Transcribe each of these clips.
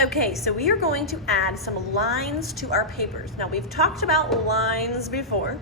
Okay, so we are going to add some lines to our papers. Now, we've talked about lines before.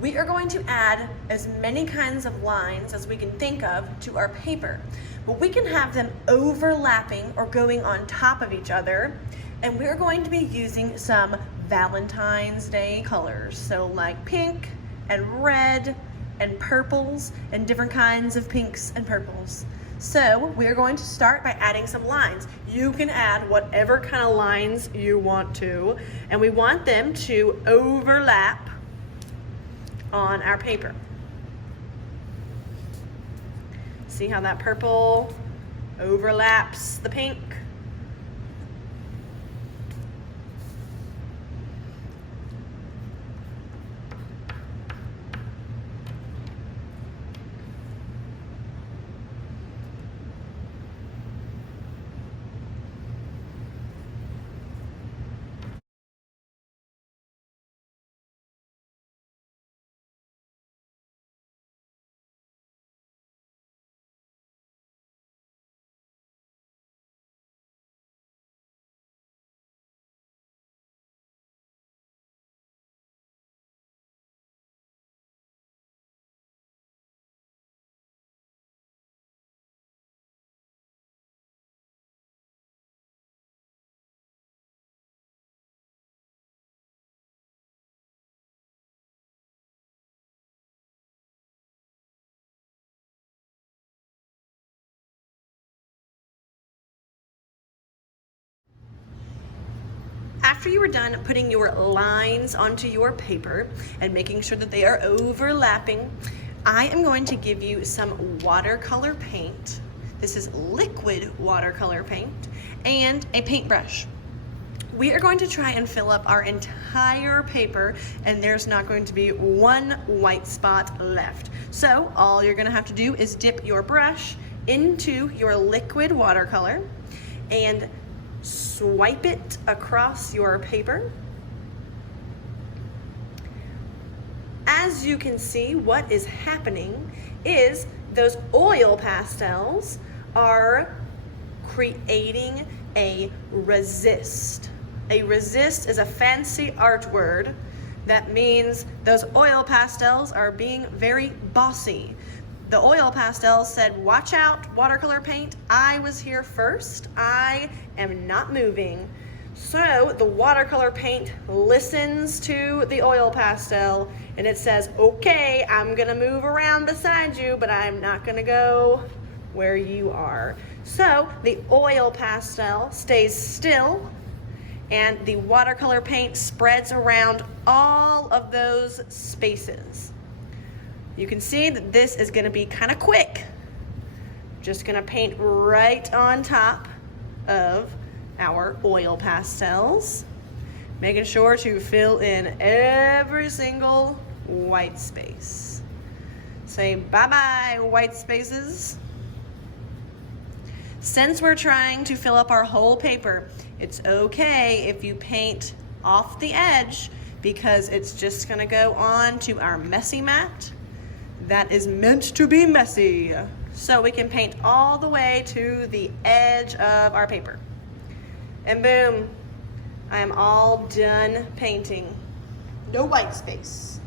We are going to add as many kinds of lines as we can think of to our paper. But we can have them overlapping or going on top of each other. And we're going to be using some Valentine's Day colors. So like pink and red and purples and different kinds of pinks and purples. So we're going to start by adding some lines. You can add whatever kind of lines you want to, and we want them to overlap on our paper. See how that purple overlaps the pink? After you are done putting your lines onto your paper and making sure that they are overlapping, I am going to give you some watercolor paint. This is liquid watercolor paint and a paintbrush. We are going to try and fill up our entire paper, and there's not going to be one white spot left. So all you're going to have to do is dip your brush into your liquid watercolor and swipe it across your paper. As you can see, what is happening is those oil pastels are creating a resist. A resist is a fancy art word that means those oil pastels are being very bossy. The oil pastels said, watch out, watercolor paint, I was here first, I am not moving. So the watercolor paint listens to the oil pastel and it says, okay, I'm gonna move around beside you, but I'm not gonna go where you are. So the oil pastel stays still and the watercolor paint spreads around all of those spaces. You can see that this is gonna be kind of quick. Just gonna paint right on top of our oil pastels, making sure to fill in every single white space. Say bye-bye, white spaces. Since we're trying to fill up our whole paper, it's okay if you paint off the edge because it's just gonna go on to our messy mat that is meant to be messy. So we can paint all the way to the edge of our paper. And boom, I am all done painting. No white space.